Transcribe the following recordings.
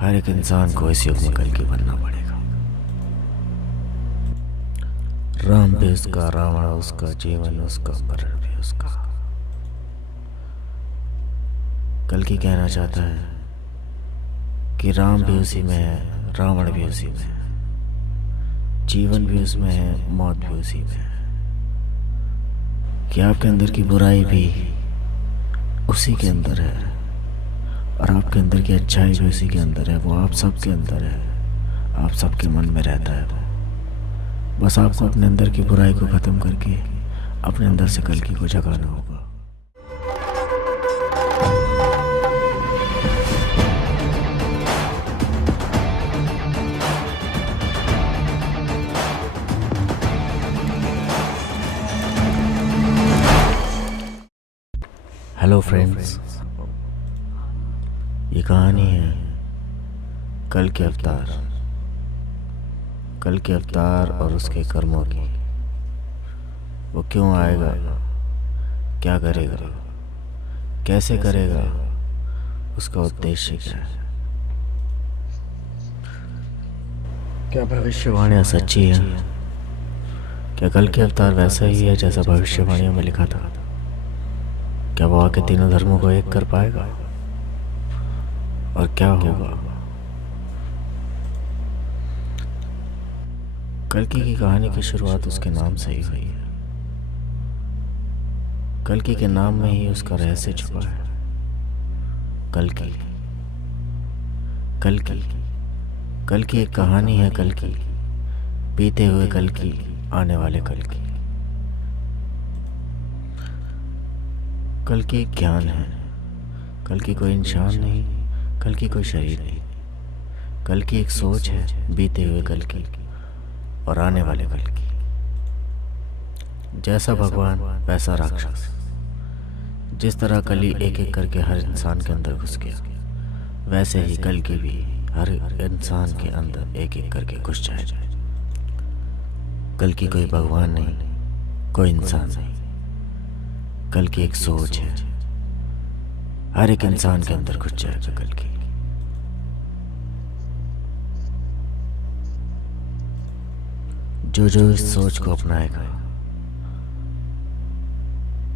हर एक इंसान को इस युग में कल की बनना पड़ेगा। राम भी उसका, रावण उसका, जीवन उसका, मरण भी उसका। कल की कहना चाहता है कि राम भी उसी में है, रावण भी उसी में है, जीवन भी उसमें है, मौत भी उसी में है। कि आपके अंदर की बुराई भी उसी के अंदर है और आपके अंदर की अच्छाई भी उसी के अंदर है। वो आप सबके अंदर है, आप सबके मन में रहता है वो। बस आपको अपने अंदर की बुराई को ख़त्म करके अपने अंदर से कल की को जगाना होगा। हेलो फ्रेंड्स, ये कहानी है कल के अवतार। कल के अवतार और उसके कर्मों की। वो क्यों आएगा, क्या करेगा, कैसे करेगा, उसका उद्देश्य क्या है। क्या भविष्यवाणियाँ सच्ची है? क्या कल के अवतार वैसा ही है जैसा भविष्यवाणियों में लिखा था? क्या वो आके तीनों धर्मों को एक कर पाएगा? और क्या होगा? कल्कि की कहानी की शुरुआत उसके नाम से ही हुई है। कल्कि के नाम में ही उसका रहस्य छुपा है। कल्कि, कल्कि, कल्कि एक कहानी है। कल्कि, बीते हुए कल्कि, आने वाले कल्कि। कल्कि एक ज्ञान है। कल्कि कोई इंसान नहीं, कल्कि कोई शरीर नहीं। कल्कि एक सोच है, बीते हुए कल्कि और आने वाले कल्कि। जैसा भगवान वैसा राक्षस। जिस तरह कली एक एक करके हर इंसान के अंदर घुस गया, वैसे ही कल्कि भी हर इंसान के अंदर एक एक करके घुस जाएगा। कल्कि कोई भगवान नहीं, कोई इंसान नहीं। कल्कि एक सोच है, हर एक इंसान के अंदर घुस जाएगा कल्कि। जो इस सोच को अपनाएगा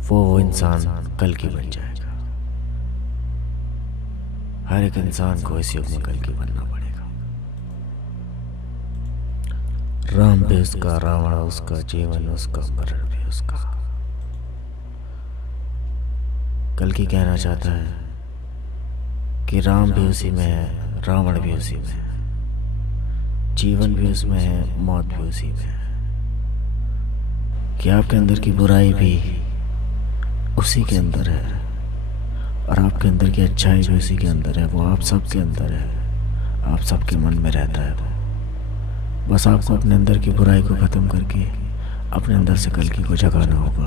वो इंसान कल्कि बन जाएगा। हर एक इंसान को इस युग में कल्कि बनना पड़ेगा। राम भी उसका, रावण उसका, जीवन उसका, मरण भी उसका। कल्कि कहना चाहता है कि राम भी उसी में है, रावण भी उसी में है, जीवन भी उसमें है, मौत भी उसी में है। कि आपके अंदर की बुराई भी उसी के अंदर है और आपके अंदर की अच्छाई भी उसी के अंदर है। वो आप सबके अंदर है, आप सबके मन में रहता है वो। बस आपको अपने अंदर की बुराई को ख़त्म करके अपने अंदर से कल्कि को जगाना होगा।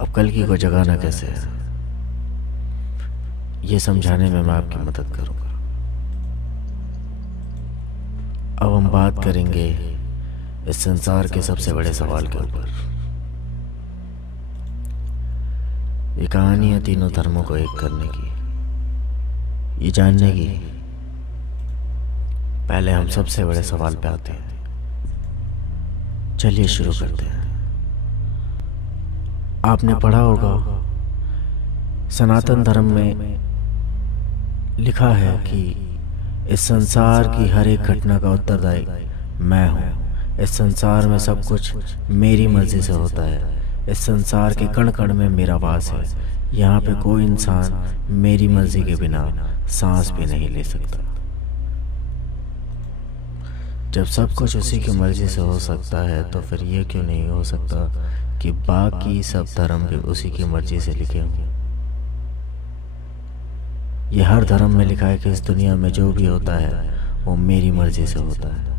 अब कल्कि को जगाना कैसे है, ये समझाने में मैं आपकी मदद करूंगा। अब हम बात करेंगे इस संसार के सबसे बड़े सवाल के ऊपर। ये कहानी है तीनों धर्मों को एक करने की, ये जानने की। पहले हम सबसे बड़े सवाल पे आते हैं। चलिए शुरू करते हैं। आपने पढ़ा होगा सनातन धर्म में लिखा है कि इस संसार की हर एक घटना का उत्तरदायी मैं हूँ। इस संसार में सब कुछ मेरी मर्जी से होता है। इस संसार के कण कण में मेरा वास है। यहाँ पे कोई इंसान मेरी मर्जी के बिना सांस भी नहीं ले सकता। जब सब कुछ उसी की मर्जी से हो सकता है तो फिर ये क्यों नहीं हो सकता कि बाकी सब धर्म भी उसी की मर्जी से लिखे हों। ये हर धर्म में लिखा है कि इस दुनिया में जो भी होता है वो मेरी मर्जी से होता है।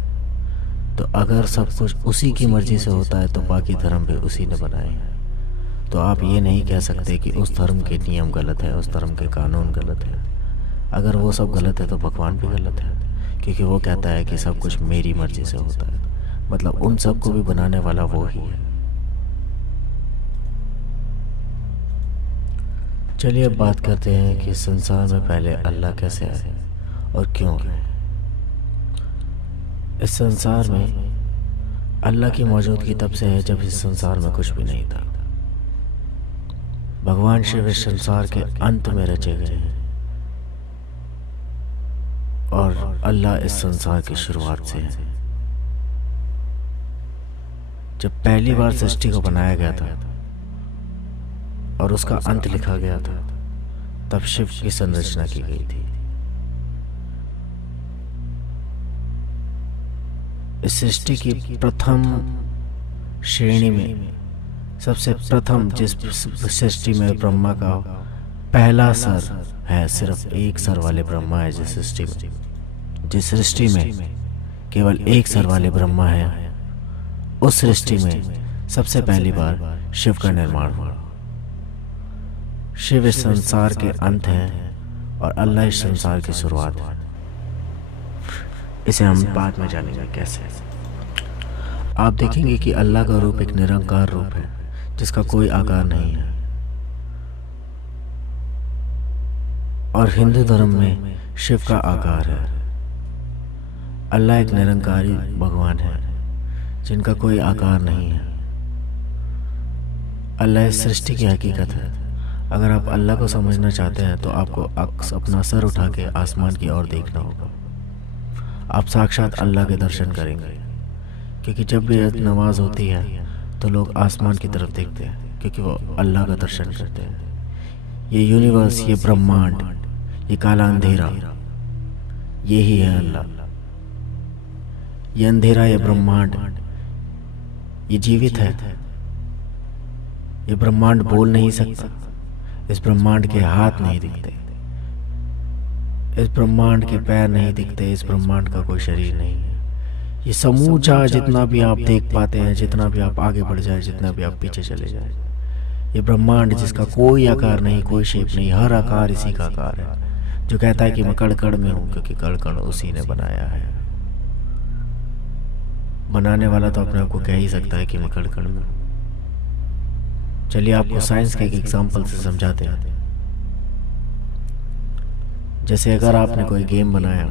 तो अगर सब कुछ उसी की मर्जी से होता है तो बाकी धर्म भी उसी ने बनाए हैं। तो आप ये नहीं कह सकते कि उस धर्म के नियम गलत है, उस धर्म के कानून गलत है। अगर वो सब गलत है तो भगवान भी गलत है, क्योंकि वो कहता है कि सब कुछ मेरी मर्जी से होता है। मतलब उन सब को भी बनाने वाला वो ही है। चलिए अब बात करते हैं कि संसार में पहले अल्लाह कैसे आए और क्यों आए। इस संसार में अल्लाह की मौजूदगी तब से है जब इस संसार में कुछ भी नहीं था। भगवान शिव इस संसार के अंत में रचे गए हैं और अल्लाह इस संसार की शुरुआत से है। जब पहली बार सृष्टि को बनाया गया था और उसका अंत लिखा गया था, तब शिव की संरचना की गई थी। इस सृष्टि की प्रथम श्रेणी में सबसे प्रथम जिस सृष्टि में ब्रह्मा का पहला सर है, सिर्फ एक सर वाले ब्रह्मा है जिस सृष्टि में केवल एक सर वाले ब्रह्मा है, उस सृष्टि में सबसे पहली बार शिव का निर्माण हुआ। शिव इस संसार के अंत है और अल्लाह इस संसार की शुरुआत है। इसे हम बाद में जानेंगे कैसे। आप देखेंगे कि अल्लाह का रूप एक निरंकार रूप है जिसका कोई आकार नहीं है। और हिंदू धर्म में शिव का आकार है। अल्लाह एक निरंकारी भगवान है जिनका कोई आकार नहीं है। अल्लाह इस सृष्टि की हकीकत है। अगर आप अल्लाह को समझना चाहते हैं तो आपको अपना सर उठा के आसमान की ओर देखना होगा। आप साक्षात अल्लाह के दर्शन करेंगे, क्योंकि जब भी नमाज होती है तो लोग आसमान की तरफ देखते हैं, क्योंकि वो अल्लाह का दर्शन करते हैं। ये यूनिवर्स, ये ब्रह्मांड, ये काला अंधेरा, ये ही है अल्लाह। ये अंधेरा, ये ब्रह्मांड, ये जीवित है। ये ब्रह्मांड बोल नहीं सकता। इस ब्रह्मांड के हाथ नहीं दिखते, इस ब्रह्मांड के पैर नहीं दिखते, इस ब्रह्मांड का कोई शरीर नहीं है। ये समूचा जितना भी आप देख पाते हैं, जितना भी आप आगे बढ़ जाए, जितना भी आप पीछे चले जाए, ये ब्रह्मांड जिसका कोई आकार नहीं, कोई शेप नहीं, हर आकार इसी का आकार है। जो कहता है कि मैं कण कण में हूँ, क्योंकि कण कण उसी ने बनाया है। बनाने वाला तो अपने आप को कह ही सकता है कि मैं कण कण में हूँ। चलिए आपको साइंस के एक एग्जाम्पल से समझाते हैं। जैसे अगर आपने कोई गेम बनाया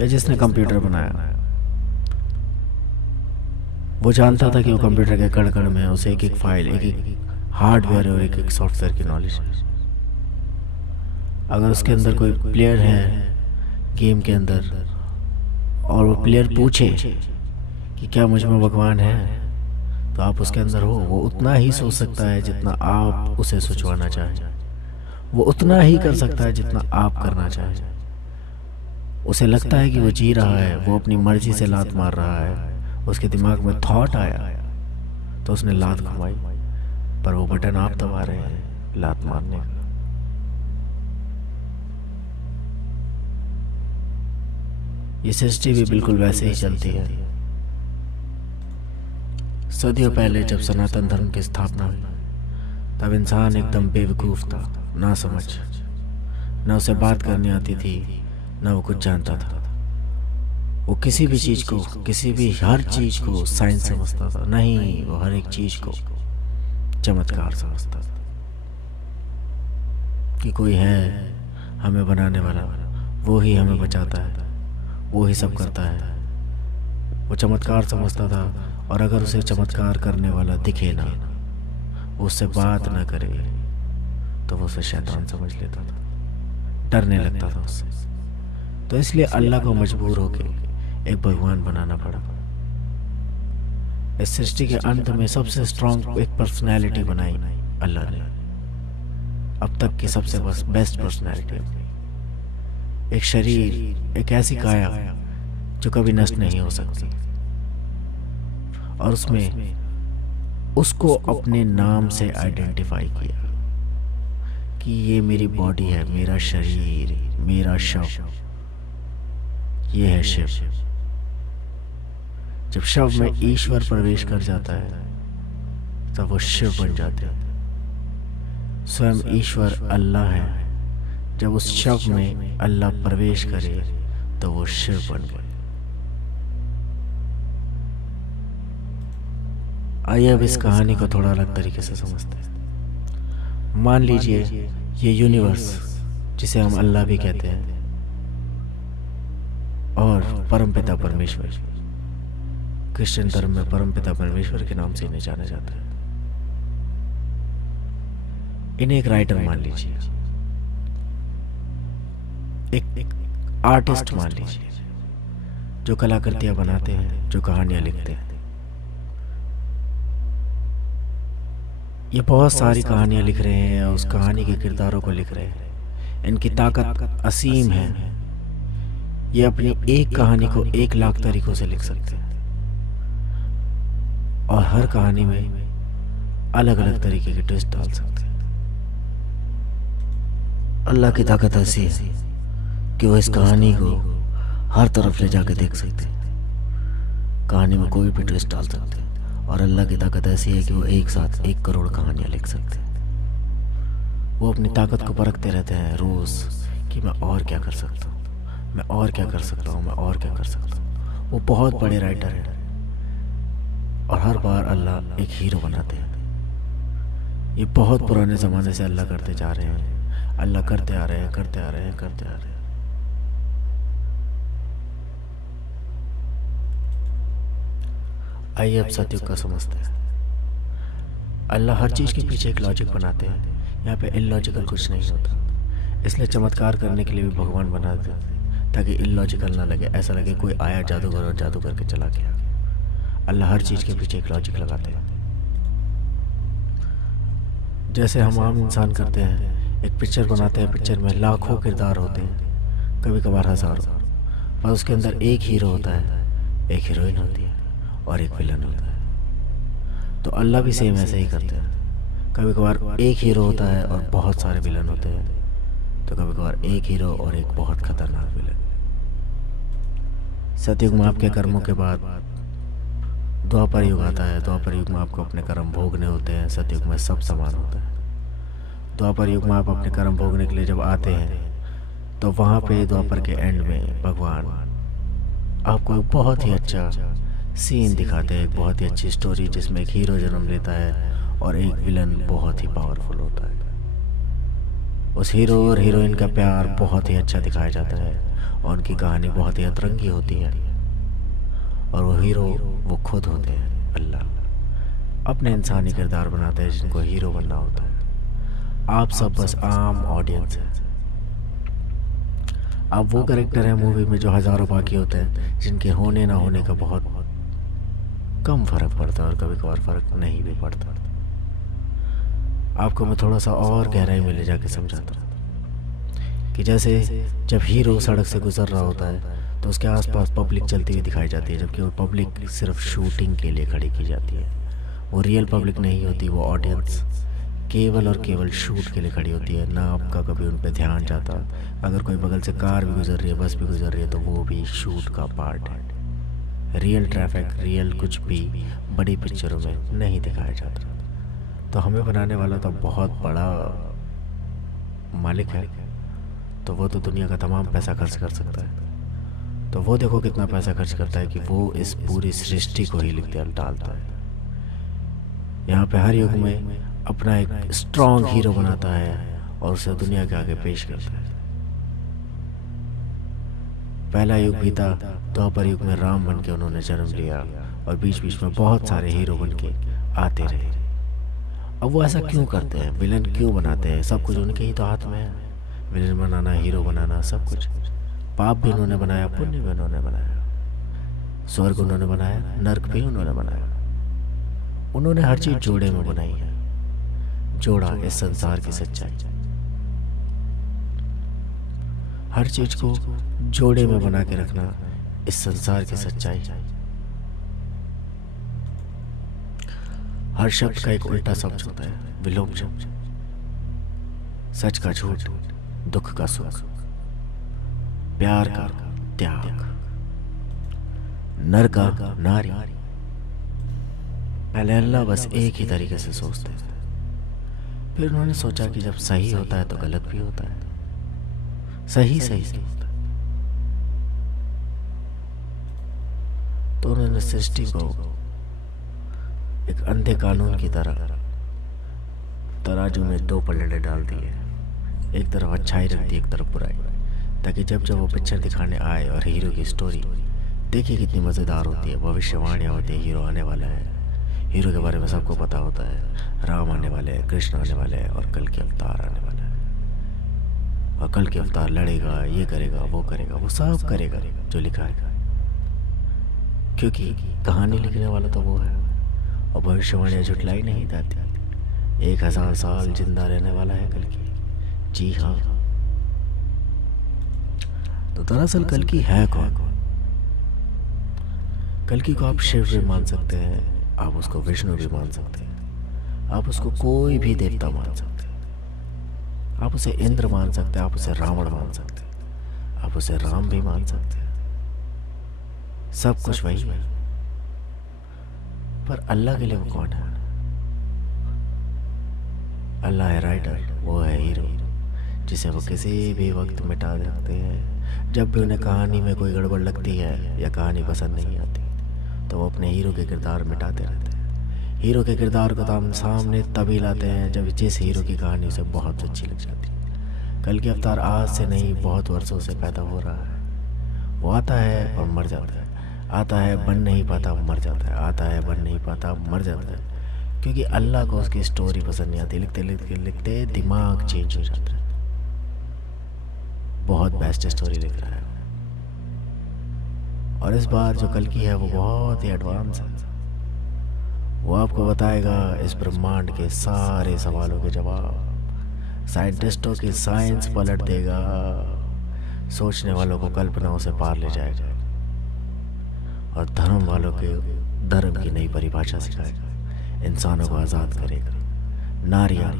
या जिसने कंप्यूटर बनाया, वो जानता था कि वो कंप्यूटर के कण कण में है। उसे एक एक फाइल, एक एक हार्डवेयर और एक एक सॉफ्टवेयर की नॉलेज है। अगर उसके अंदर कोई प्लेयर है गेम के अंदर और वो प्लेयर पूछे कि क्या मुझ में भगवान है, तो आप उसके अंदर हो। वो उतना ही सोच सकता है जितना आप उसे सोचवाना चाहें। वो उतना ही कर सकता है जितना आप करना चाहें। उसे लगता है कि वो जी रहा है, वो अपनी मर्जी से लात मार रहा है। उसके दिमाग में थॉट आया तो उसने लात घुमाई, पर वो बटन आप दबा रहे हैं लात मारने का। ये सृष्टि भी बिल्कुल वैसे ही चलती है। सदियों पहले जब सनातन धर्म की स्थापना हुई, तब इंसान एकदम बेवकूफ़ था, ना समझ, ना उसे बात करनी आती थी, ना वो कुछ जानता था। वो किसी भी चीज़ को, हर चीज़ को साइंस समझता था। नहीं, वो हर एक चीज़ को चमत्कार समझता था कि कोई है हमें बनाने वाला, वो ही हमें बचाता है, वो ही सब करता है। वो चमत्कार समझता था। और अगर उसे चमत्कार करने वाला दिखे ना, वो उससे बात ना करे, तो वो उसे शैतान समझ लेता था, डरने लगता था उससे। तो इसलिए अल्लाह को मजबूर होके एक भगवान बनाना पड़ा। इस सृष्टि के अंत में सबसे स्ट्रांग एक पर्सनैलिटी बनाई अल्लाह ने, अब तक की सबसे बेस्ट पर्सनैलिटी। एक शरीर, एक ऐसी काया जो कभी नष्ट नहीं हो सकती, और उसमें उसको अपने नाम से आइडेंटिफाई किया कि ये मेरी बॉडी है, मेरा शरीर, मेरा शव, ये है शिव। जब शव में ईश्वर प्रवेश कर जाता है तब वो शिव बन जाते हैं। स्वयं ईश्वर अल्लाह है। जब उस शव में अल्लाह प्रवेश करे तो वो शिव बन गए। आइए अब इस कहानी को थोड़ा अलग तरीके से समझते हैं। मान लीजिए ये यूनिवर्स, जिसे हम अल्लाह भी कहते हैं, और परमपिता परमेश्वर, क्रिश्चियन धर्म में परमपिता परमेश्वर के नाम से इन्हें जाना जाता है, इन्हें एक राइटर मान लीजिए, एक आर्टिस्ट मान लीजिए, जो कलाकृतियां बनाते हैं, जो कहानियां लिखते हैं। ये बहुत सारी कहानियां लिख रहे हैं और उस कहानी के किरदारों को लिख रहे हैं। इनकी ताकत असीम है। ये अपनी एक कहानी को 1,00,000 तरीकों से लिख सकते हैं और हर कहानी में अलग अलग तरीके के ट्विस्ट डाल सकते हैं। अल्लाह की ताकत ऐसी है कि वो इस कहानी को हर तरफ ले जाके देख सकते हैं। कहानी में कोई भी ट्विस्ट डाल सकते हैं। और अल्लाह की ताकत ऐसी है कि वो एक साथ 1 करोड़ कहानियां लिख सकते हैं। वो अपनी ताकत को परखते रहते हैं रोज कि मैं और क्या कर सकता हूँ, मैं और क्या कर सकता हूँ, मैं और क्या कर सकता हूँ। वो बहुत बड़े राइटर हैं और हर बार अल्लाह एक हीरो बनाते हैं। ये बहुत पुराने ज़माने से अल्लाह करते जा रहे हैं, अल्लाह करते आ रहे हैं, करते आ रहे हैं, करते आ रहे हैं। आइए अब सतयुग का समझते हैं। अल्लाह हर चीज़ के पीछे एक लॉजिक बनाते हैं। यहाँ पे इलॉजिकल कुछ नहीं होता, इसलिए चमत्कार करने के लिए भी भगवान बना देते हैं ताकि इलॉजिकल ना लगे, ऐसा लगे कोई आया जादूगर और जादू करके चला गया। अल्लाह हर चीज़ के पीछे एक लॉजिक लगाते हैं। जैसे हम आम इंसान करते हैं, एक पिक्चर बनाते हैं, पिक्चर में लाखों किरदार होते हैं, कभी कभार हज़ारों, पर उसके अंदर एक हीरो होता है, एक हीरोइन होती है और एक विलन होता है। तो अल्लाह भी सेम ऐसे ही करते हैं। कभी कभार एक हीरो होता है और बहुत सारे विलन होते हैं, तो कभी कभार एक हीरो और एक बहुत खतरनाक विलन। सतयुग में आपके कर्मों के बाद द्वापर युग आता है। द्वापर युग में आपको अपने कर्म भोगने होते हैं। सतयुग में सब समान होता है। द्वापर युग में आप अपने कर्म भोगने के लिए जब आते हैं तो वहाँ पे द्वापर के एंड में भगवान आपको एक बहुत ही अच्छा सीन दिखाते हैं, एक बहुत ही अच्छी स्टोरी जिसमें एक हीरो जन्म लेता है और एक विलन बहुत ही पावरफुल होता है। उस हीरो और हीरोइन का प्यार बहुत ही अच्छा दिखाया जाता है और उनकी कहानी बहुत ही अतरंगी होती है। और वो हीरो वो खुद होते हैं, अल्लाह अपने इंसानी किरदार बनाते हैं जिनको हीरो बनना होता है। आप सब बस आम ऑडियंस है। आप वो कैरेक्टर हैं मूवी में जो हज़ारों बाकी होते हैं, जिनके होने ना होने का बहुत कम फ़र्क पड़ता है और कभी कभार फ़र्क नहीं भी पड़ता। आपको मैं थोड़ा सा और गहराई में ले जाके समझाता हूँ कि जैसे जब हीरो सड़क से गुजर रहा होता है तो उसके आसपास पब्लिक चलती हुई दिखाई जाती है, जबकि वो पब्लिक सिर्फ शूटिंग के लिए खड़ी की जाती है। वो रियल पब्लिक नहीं होती, वो ऑडियंस केवल और केवल शूट के लिए खड़ी होती है। ना आपका कभी उन पे ध्यान जाता। अगर कोई बगल से कार भी गुजर रही है, बस भी गुजर रही है, तो वो भी शूट का पार्ट है। रियल ट्रैफिक, रियल कुछ भी बड़ी पिक्चरों में नहीं दिखाया जाता। तो हमें बनाने वाला तो बहुत बड़ा मालिक है, तो वो तो दुनिया का तमाम पैसा खर्च कर सकता है। तो वो देखो कितना पैसा खर्च करता है कि वो इस पूरी सृष्टि को ही लिख डालता है। यहाँ पे हर युग में अपना एक स्ट्रॉन्ग हीरो बनाता है और उसे दुनिया के आगे पेश करता है। पहला युग बीता, द्वापर युग में राम बन के उन्होंने जन्म लिया और बीच बीच में बहुत सारे हीरो बन के आते रहे। अब वो ऐसा क्यों करते हैं, विलन क्यों बनाते हैं? सब कुछ उनके ही तो हाथ में है, विलन बनाना, हीरो बनाना, सब कुछ। पाप भी उन्होंने बनाया, पुण्य भी उन्होंने बनाया, स्वर्ग उन्होंने बनाया, नर्क भी उन्होंने बनाया। उन्होंने हर चीज जोड़े में बनाई है, जोड़ा इस संसार की सच्चाई। हर चीज को जोड़े में बना के रखना इस संसार की सच्चाई। हर शब्द का एक उल्टा शब्द होता है, विलोम शब्द। सच का झूठ, दुख का सुख, प्यार का त्याग, नर का नारी। पहले अल्लाह बस एक ही तरीके से सोचते थे, फिर उन्होंने सोचा कि जब सही होता है तो गलत भी होता है, सही सही से होता है। तो उन्होंने सृष्टि को एक अंधे कानून की तरह तराजू में दो पलड़े डाल दिए, एक तरफ अच्छाई रख दी, एक तरफ बुराई, ताकि जब जब वो पिक्चर दिखाने आए और हीरो की स्टोरी देखिए कितनी मज़ेदार होती है। भविष्यवाणियाँ होती है, हीरो आने वाला है, हीरो के बारे में सबको पता होता है, राम आने वाले हैं, कृष्ण आने वाले हैं और कल के अवतार आने वाला है। और कल के अवतार लड़ेगा, ये करेगा, वो सब करेगा जो लिखा है, क्योंकि कहानी लिखने वाला तो वो है। और भविष्यवाणियाँ झुटलाई नहीं जाती। 1000 साल जिंदा रहने वाला है कल की। जी हाँ। तो दरअसल कल की है कौन? कल की को आप शिव भी मान सकते हैं, आप उसको विष्णु भी मान सकते हैं, आप उसको कोई भी देवता मान सकते हैं, आप उसे इंद्र मान सकते हैं, आप उसे रावण मान सकते हैं, आप उसे राम भी मान सकते हैं। सब कुछ वही है। पर अल्लाह के लिए वो कौन है? अल्लाह है राइटर, वो है हीरो, जिसे वो किसी भी वक्त मिटा सकते हैं। जब भी उन्हें कहानी में कोई गड़बड़ लगती है या कहानी पसंद नहीं आती, तो वो अपने हीरो के किरदार मिटाते रहते हैं। हीरो के किरदार को तो हम सामने तभी लाते हैं जब जिस हीरो की कहानी उसे बहुत अच्छी लग जाती है। कल के अवतार आज से नहीं, बहुत वर्षों से पैदा हो रहा है। वो आता है और मर जाता है, आता है बन नहीं पाता, मर जाता है, आता है बन नहीं पाता, मर जाता है, क्योंकि अल्लाह को उसकी स्टोरी पसंद नहीं आती। लिखते लिखते लिखते दिमाग चेंज हो जाता है। बहुत बेस्ट स्टोरी लिख रहा है, और इस बार जो कल की है वो बहुत ही एडवांस है। वो आपको बताएगा इस ब्रह्मांड के सारे सवालों के जवाब। साइंटिस्टों की साइंस पलट देगा, सोचने वालों को कल्पनाओं से पार ले जाएगा, और धर्म वालों के धर्म की नई परिभाषा सिखाएगा। इंसानों को आज़ाद करेगा। नारियाँ,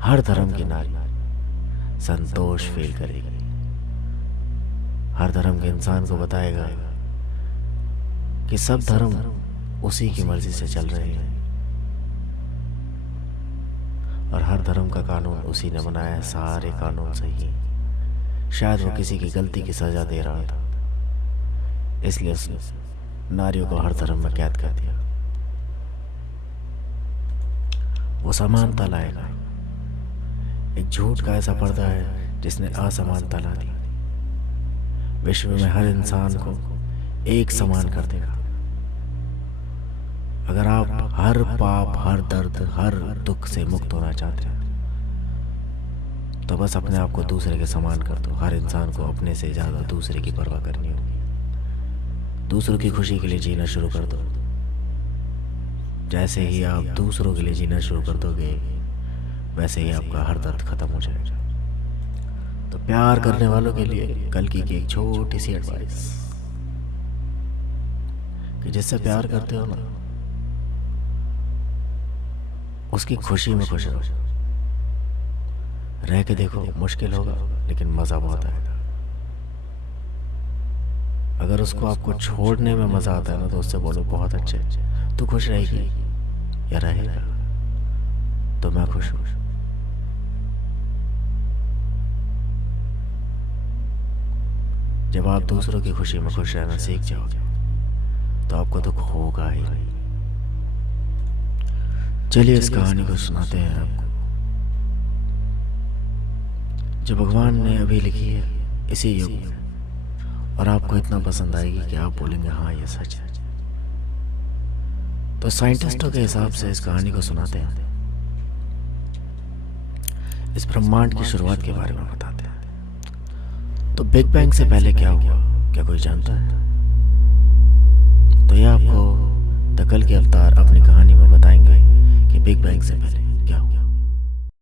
हर धर्म की नारी संतोष फील करेगी। हर धर्म के इंसान को बताएगा कि सब धर्म उसी की मर्जी से चल रहे हैं, और हर धर्म का कानून उसी ने बनाया है, सारे कानून सही हैं। शायद वो किसी की गलती की सजा दे रहा था, इसलिए उसने नारियों को हर धर्म में कैद कर दिया। वो समानता लाएगा। एक झूठ का ऐसा पर्दा है जिसने असमानता ला दी। विश्व में हर इंसान को एक समान कर देगा। अगर आप हर पाप, हर दर्द, हर दुख से मुक्त होना चाहते हैं, तो बस अपने आप को दूसरे के समान कर दो। हर इंसान को अपने से ज़्यादा दूसरे की परवाह करनी होगी। दूसरों की खुशी के लिए जीना शुरू कर दो। जैसे ही आप दूसरों के लिए जीना शुरू कर दोगे, वैसे ही आपका हर दर्द खत्म हो जाएगा। तो प्यार करने वालों के लिए कल की एक छोटी सी एडवाइस, कि जिससे प्यार करते हो ना, उसकी खुशी में खुश रहो। रह के देखो, मुश्किल होगा लेकिन मज़ा बहुत आएगा। अगर उसको आपको छोड़ने में मज़ा आता है ना, तो उससे बोलो बहुत अच्छे, तू खुश रहेगी या रहेगा? तो मैं खुश हूँ। जब आप दूसरों की खुशी में खुश रहना सीख जाओगे, तो आपको दुख होगा ही नहीं। चलिए इस कहानी को सुनाते हैं आपको, जो भगवान ने अभी लिखी है इसी युग में, और आपको इतना पसंद आएगी कि आप बोलेंगे हाँ ये सच है। तो साइंटिस्टों के हिसाब से इस कहानी को सुनाते हैं, इस ब्रह्मांड की शुरुआत के बारे में बताते हैं। तो बिग बैंग से पहले क्या हुआ, क्या कोई जानता है? तो ये आपको द कल के अवतार अपनी कहानी में बताएंगे कि बिग बैंग से पहले